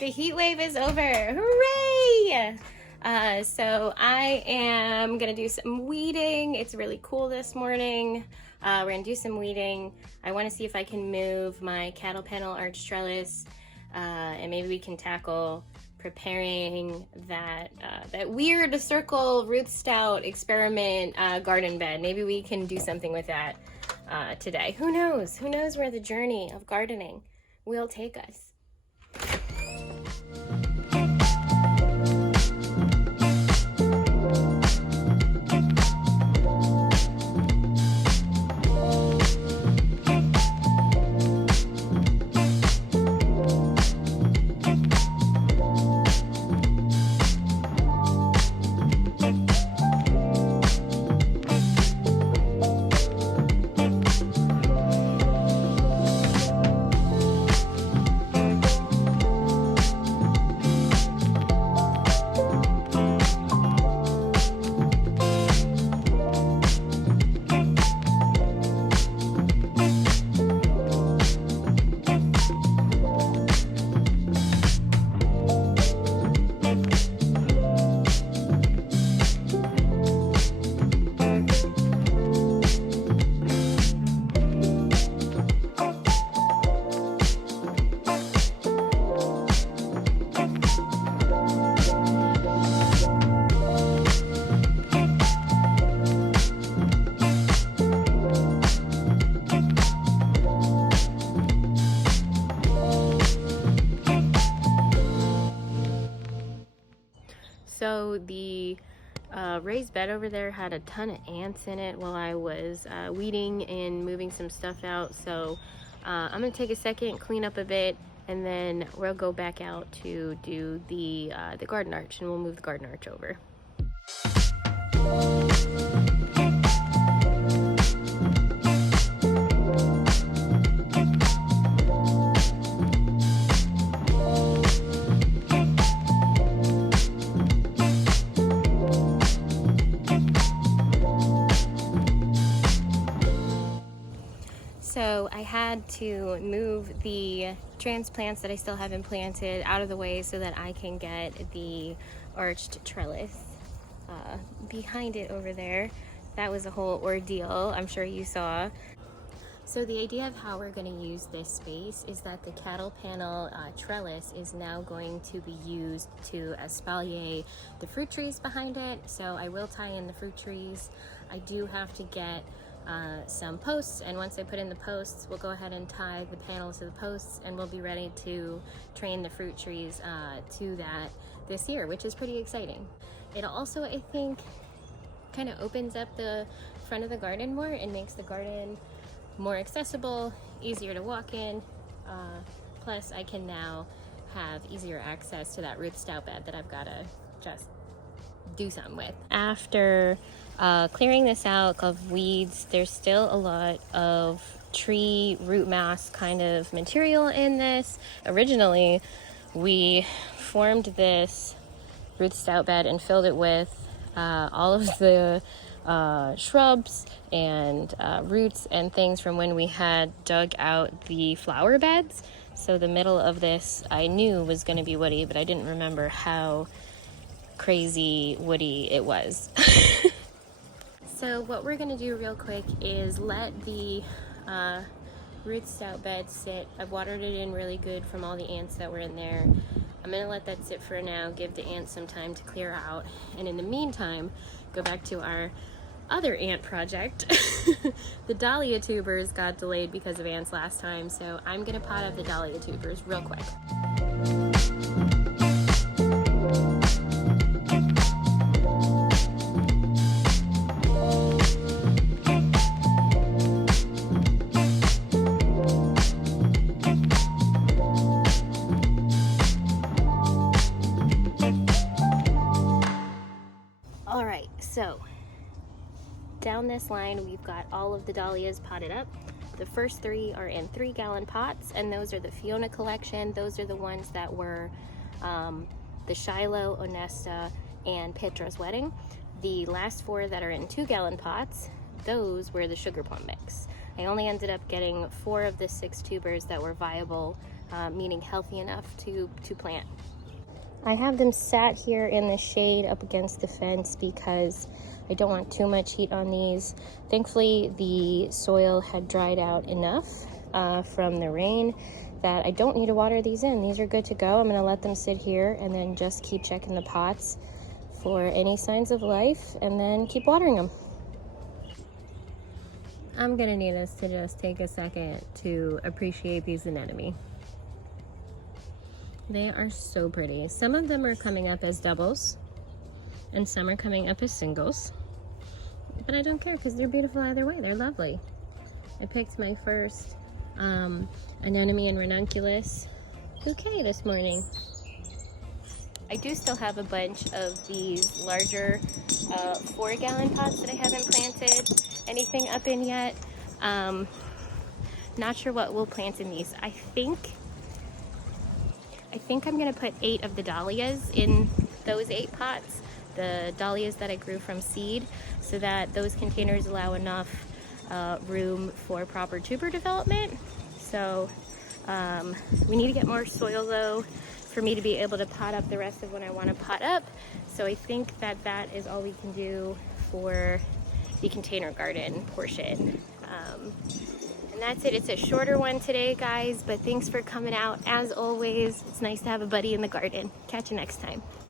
The heat wave is over. Hooray! So I am gonna do some weeding. It's really cool this morning. We're gonna do some weeding. I wanna see if I can move my cattle panel arch trellis, and maybe we can tackle preparing that weird circle Ruth Stout experiment garden bed. Maybe we can do something with that today. Who knows? Who knows where the journey of gardening will take us? So the raised bed over there had a ton of ants in it while I was weeding and moving some stuff out. So I'm gonna take a second, clean up a bit, and then we'll go back out to do the garden arch, and we'll move the garden arch over. So I had to move the transplants that I still haven't planted out of the way so that I can get the arched trellis behind it over there. That was a whole ordeal, I'm sure you saw. So the idea of how we're going to use this space is that the cattle panel trellis is now going to be used to espalier the fruit trees behind it. So I will tie in the fruit trees. I do have to get some posts, and once I put in the posts, we'll go ahead and tie the panels to the posts, and we'll be ready to train the fruit trees to that this year, which is pretty exciting. It also, I think, kind of opens up the front of the garden more and makes the garden more accessible, easier to walk in. Plus I can now have easier access to that Ruth Stout bed that I've got to just do something with. After clearing this out of weeds, there's still a lot of tree root mass kind of material in this. Originally, we formed this Ruth Stout bed and filled it with all of the shrubs and roots and things from when we had dug out the flower beds. So the middle of this I knew was going to be woody, but I didn't remember how crazy woody it was. So what we're gonna do real quick is let the Ruth Stout bed sit. I've watered it in really good from all the ants that were in there. I'm gonna let that sit for now, give the ants some time to clear out, and in the meantime go back to our other ant project. The dahlia tubers got delayed because of ants last time, so I'm gonna pot up the dahlia tubers real quick. So down this line we've got all of the dahlias potted up. The first three are in 3-gallon pots, and those are the Fiona collection. Those are the ones that were the Shiloh, Onesta, and Petra's wedding. The last 4 that are in 2-gallon pots, those were the sugar plum mix. I only ended up getting 4 of the 6 tubers that were viable meaning healthy enough to plant. I have them sat here in the shade up against the fence because I don't want too much heat on these. Thankfully, the soil had dried out enough from the rain that I don't need to water these in. These are good to go. I'm gonna let them sit here and then just keep checking the pots for any signs of life and then keep watering them. I'm gonna need us to just take a second to appreciate these anemone. They are so pretty. Some of them are coming up as doubles and some are coming up as singles, but I don't care because they're beautiful either way. They're lovely. I picked my first anemone and ranunculus bouquet this morning. I do still have a bunch of these larger 4-gallon pots that I haven't planted anything up in yet. Not sure what we'll plant in these. I think I'm gonna put 8 of the dahlias in those 8 pots, the dahlias that I grew from seed, so that those containers allow enough room for proper tuber development. So we need to get more soil though for me to be able to pot up the rest of what I want to pot up. So I think that that is all we can do for the container garden portion. And that's it. It's a shorter one today, guys, but thanks for coming out. As always, it's nice to have a buddy in the garden. Catch you next time.